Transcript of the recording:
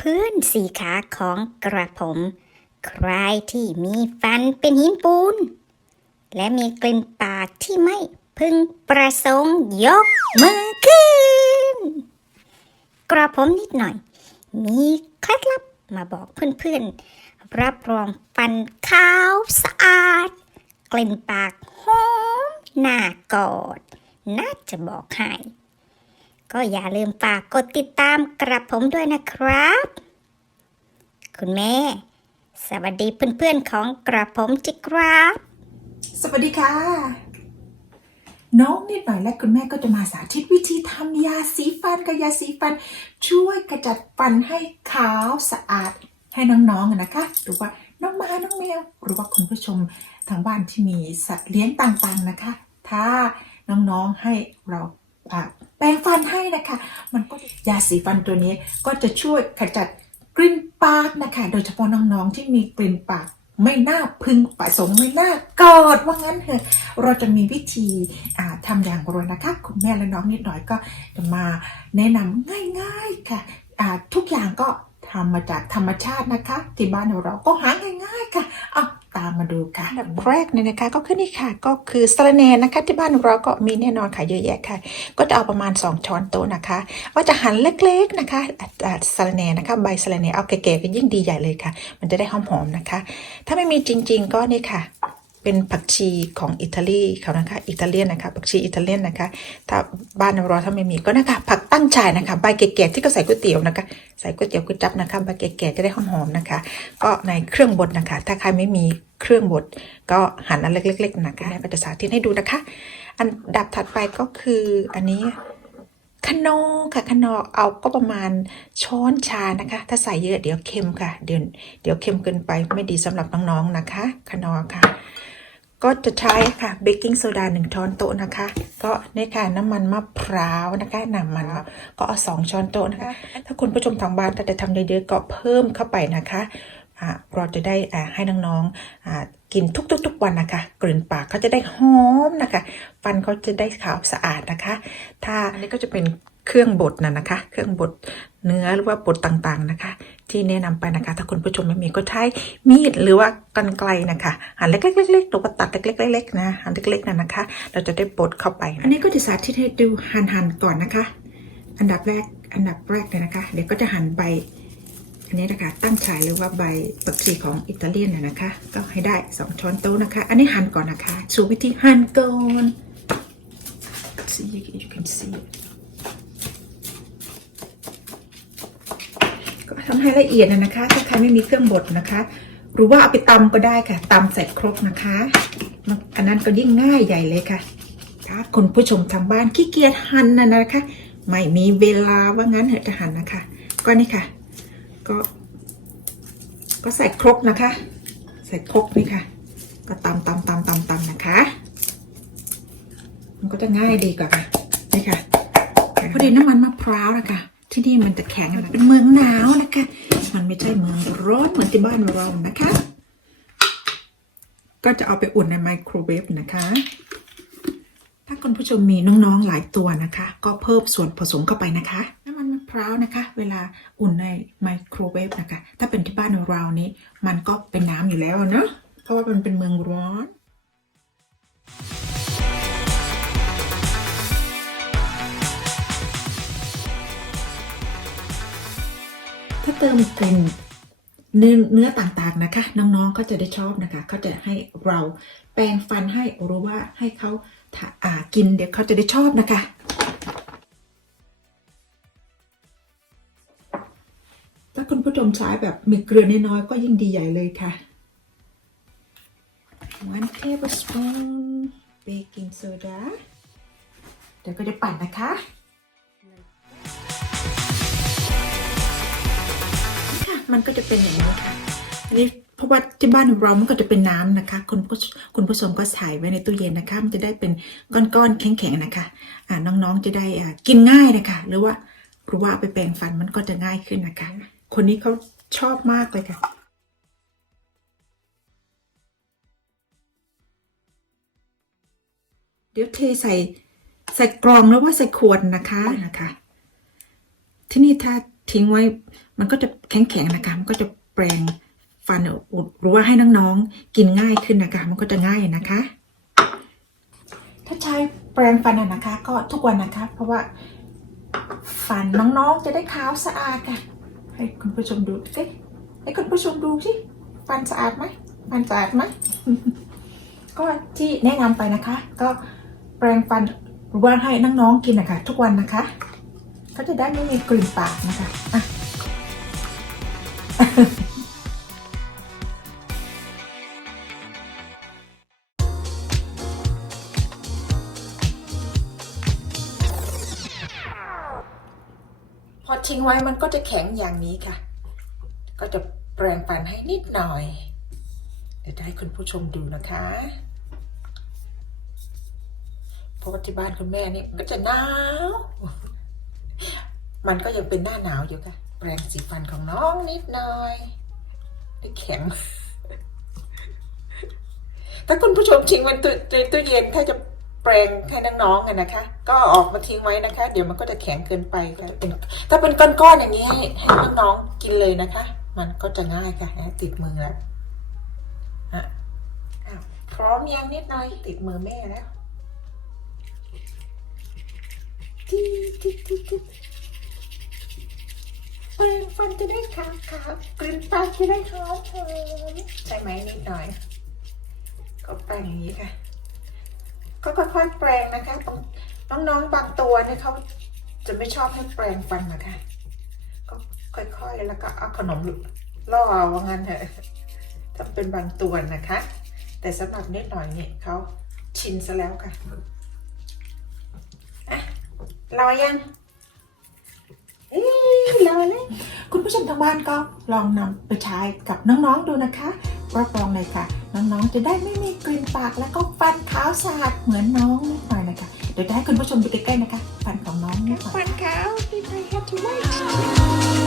เพื่อนๆสี่ขาของกระผม ใครที่มีฟันเป็นหินปูน และมีกลิ่นปากที่ไม่พึงประสงค์ยกมือขึ้น กระผมนิดหน่อย มีเคล็ดลับมาบอกเพื่อนๆ รับรองฟันขาวสะอาด กลิ่นปากหอมน่ากอด น่าจะบอกให้ ก็อย่าลืมฝากกดติดตามกระผมด้วยนะครับ คุณแม่ สวัสดีเพื่อนๆของกระผมจิครับ สวัสดีค่ะ น้องนิดหน่อยและคุณแม่ก็จะมาสาธิตวิธีทำยาสีฟันกับยาสีฟัน ช่วยกระจัดฟันให้ขาวสะอาดให้น้องๆอะนะคะหรือว่าน้องหมาน้องแมวหรือว่าคุณผู้ชมทางบ้านที่มีสัตว์เลี้ยงต่างๆนะคะ ถ้าน้องๆให้เรา แปรงฟันให้นะคะ มันก็ยาสีฟันตัวนี้ก็จะช่วยขจัดกลิ่นปากนะคะ โดยเฉพาะน้องๆที่มีกลิ่นปากไม่น่าพึงประสงค์ไม่น่ากอดว่างั้นเถอะเราจะมีวิธีอ่าทำอย่างไรนะคะคุณแม่และน้องนิดหน่อยก็จะมาแนะนำง่าย ๆค่ะอ่าทุกอย่างก็ทำมาจากธรรมชาตินะคะ ที่บ้านของเราก็หาง่าย ๆ ค่ะเอา ตามมาดูค่ะอันดับแรกเนี่ยนะคะก็คือนี่ค่ะ ก็คือสะระแหน่นะคะที่บ้านเราก็มีแน่นอนค่ะเยอะแยะค่ะ ก็จะเอาประมาณ 2 ช้อนโต๊ะนะคะก็จะหั่นเล็กๆนะคะสะระแหน่นะคะใบสะระแหน่เอาแก่ๆก็ยิ่งดีใหญ่เลยค่ะ มันจะได้หอมๆนะคะ ถ้าไม่มีจริง ๆ ก็นี่ค่ะ เป็นผักชีของอิตาลีเขานะคะอิตาเลียนนะคะผักชีอิตาเลียนนะคะ ถ้าบ้านเราถ้าไม่มีก็นะคะ ผักตั้งฉายนะคะ ใบแก่ๆที่ก็ใส่ก๋วยเตี๋ยวนะคะ ใส่ก๋วยเตี๋ยวก๋วยจับนะคะใบแก่ๆจะได้หอมๆนะคะ ก็ในเครื่องบดนะคะ ถ้าใครไม่มีเครื่องบดก็หั่นอันเล็กๆนะคะแม่ก็จะสาธิตให้ดูนะคะ อันดับถัดไปก็คืออันนี้ขนอค่ะขนอเอาก็ประมาณช้อนชานะคะ ถ้าใส่เยอะเดี๋ยวเค็มค่ะ เดี๋ยวเดี๋ยวเค็มเกินไปไม่ดีสำหรับน้องๆนะคะขนอค่ะ ก็จะใช้ค่ะเบกกิ้งโซดาหนึ่งช้อนโต๊ะนะคะ ก็นี่ค่ะน้ำมันมะพร้าวนะคะน้ำมันมะก็เอาสองช้อนโต๊ะนะคะ ถ้าคุณผู้ชมทางบ้านถ้าจะทำเยอะๆก็เพิ่มเข้าไปนะคะอ่าเราจะได้อ่าให้น้องๆอ่ากินทุกๆ ๆ วันนะคะกลิ่นปากเขาจะได้หอมนะคะ ฟันเขาจะได้ขาวสะอาดนะคะ ถ้าอันนี้ก็จะเป็น เครื่องบดนะนะคะ เครื่องบดเนื้อหรือว่าบดต่างๆนะคะ ที่แนะนำไปนะคะ ถ้าคุณผู้ชมไม่มีก็ใช้มีดหรือว่ากรรไกรนะคะหั่นเล็กๆๆหรือว่าตัดเล็กๆๆนะหั่นเล็กๆนะนะคะ เราจะได้บดเข้าไป อันนี้ก็จะสาธิตให้ดูหั่นๆก่อนนะคะ อันดับแรกอันดับแรกเลยนะคะ เดี๋ยวก็จะหั่นใบอันนี้นะคะตั้งฉายหรือว่าใบผักชีของอิตาเลียนนะนะคะ ก็ให้ได้ 2 ช้อนโต๊ะนะคะ อันนี้หั่นก่อนนะคะ สู่วิธีหั่นก่อน see you can see it ทำให้ละเอียดนะนะคะ ถ้าใครไม่มีเครื่องบดนะคะ หรือว่าเอาไปตำก็ได้ค่ะตำใส่ครกนะคะ อันนั้นก็ยิ่งง่ายใหญ่เลยค่ะ ถ้าคุณผู้ชมทางบ้านขี้เกียจหั่นนะนะคะ ไม่มีเวลาว่างั้นเหอะจะหั่นนะคะ ก็นี่ค่ะ ก็ ก็ใส่ครกนะคะ ใส่ครกนี่ค่ะ ก็ตำตำตำตำตำนะคะ มันก็จะง่ายดีกว่าค่ะนี่ค่ะพอดีน้ำมันมะพร้าวนะคะ ที่นี่มันจะแข็งนะเป็นเมืองหนาวนะคะ มันไม่ใช่เมืองร้อนเหมือนที่บ้านเรานะคะ ก็จะเอาไปอุ่นในไมโครเวฟนะคะ ถ้าคุณผู้ชมมีน้องๆหลายตัวนะคะ ก็เพิ่มส่วนผสมเข้าไปนะคะน้ำมันมะพร้าวนะคะ เวลาอุ่นในไมโครเวฟนะคะ ถ้าเป็นที่บ้านเรานี้ มันก็เป็นน้ำอยู่แล้วเนอะเพราะว่ามันเป็นเมืองร้อน เติมกลิ่นเนื้อเนื้อต่างๆนะคะ น้องๆก็จะได้ชอบนะคะเขาจะให้เราแปรงฟันให้หรือว่าให้เขาทาอ่ากินเดี๋ยวเขาจะได้ชอบนะคะ ถ้าคุณผู้ชมใช้แบบมีเกลือน้อยๆก็ยิ่งดีใหญ่เลยค่ะ one tablespoon baking soda เดี๋ยวก็จะปั่นนะคะ มันก็จะเป็นอย่างนี้ค่ะอันนี้เพราะว่าที่บ้านของเรามันก็จะเป็นน้ำนะคะคุณผู้คุณผู้ชมก็ใส่ไว้ในตู้เย็นนะคะ มันจะได้เป็นก้อนๆแข็งๆนะคะอ่าน้องๆจะได้อ่ากินง่ายนะคะ หรือว่าหรือว่าเอาไปแปรงฟันมันก็จะง่ายขึ้นนะคะ คนนี้เขาชอบมากเลยค่ะเดี๋ยวเทใส่ใส่กรองหรือว่าใส่ขวดนะคะนะคะ ที่นี่ถ้า ทิ้งไว้ มันก็จะแข็งๆนะคะ มันก็จะแปลงฟันอุดหรือว่าให้น้องๆกินง่ายขึ้นนะคะ มันก็จะง่ายนะคะ ถ้าใช้แปรงฟันนะคะ ก็ทุกวันนะคะ เพราะว่าฟันน้องๆจะได้ขาวสะอาดค่ะ ให้คุณผู้ชมดูสิให้คุณผู้ชมดูสิฟันสะอาดไหมฟันสะอาดไหมก็ที่แนะนำไปนะคะ ก็แปรงฟันหรือว่าให้น้องๆกินนะคะ ทุกวันนะคะ ก็จะได้ไม่มีกลิ่นปากนะคะอะพอทิ้งไว้มันก็จะแข็งอย่างนี้ค่ะ ก็จะแปรงฟันให้นิดหน่อย เดี๋ยวจะให้คุณผู้ชมดูนะคะ เพราะว่าที่บ้านคุณแม่นี่มันก็จะหนาว มันก็ยังเป็นหน้าหนาวอยู่ค่ะ แปรงสีฟันของน้องนิดหน่อยได้แข็ง ถ้าคุณผู้ชมทิ้งมันในตู้เย็นถ้าจะแปรงให้น้องๆกันนะคะ ก็ออกมาทิ้งไว้นะคะ เดี๋ยวมันก็จะแข็งเกินไปค่ะเป็นถ้าเป็นก้อนๆอย่างนี้ให้ให้น้องๆกินเลยนะคะ มันก็จะง่ายค่ะติดมือแล้วพร้อมยังนิดหน่อยติดมือแม่แล้วที่ที่ที่ที่ ฟันจะได้ขาวขาวกลิ่นปากจะได้หอมหอมใช่ไหมนิดหน่อย ก็แปรงอย่างนี้ค่ะ ก็ค่อยๆแปรงนะคะบางน้องๆบางตัวเนี่ยเขาจะไม่ชอบให้แปรงฟันนะคะก็ค่อยๆแล้วก็เอาขนมล่อเอาว่างั้นเถอะทำเป็นบางตัวนะคะ แต่สำหรับนิดหน่อยเนี่ยเขาชินซะแล้วค่ะอะรอยัง เลย คุณผู้ชมทางบ้านก็ลองนำไปใช้กับน้องๆดูนะคะรับรองเลยค่ะ น้องๆจะได้ไม่มีกลิ่นปากแล้วก็ฟันขาวสะอาดเหมือนน้องนิดหน่อยนะคะเดี๋ยวจะให้คุณผู้ชมดูใกล้ๆนะคะ ฟันของน้องนิดหน่อยฟันขาวที่ไทยครับที่ไม่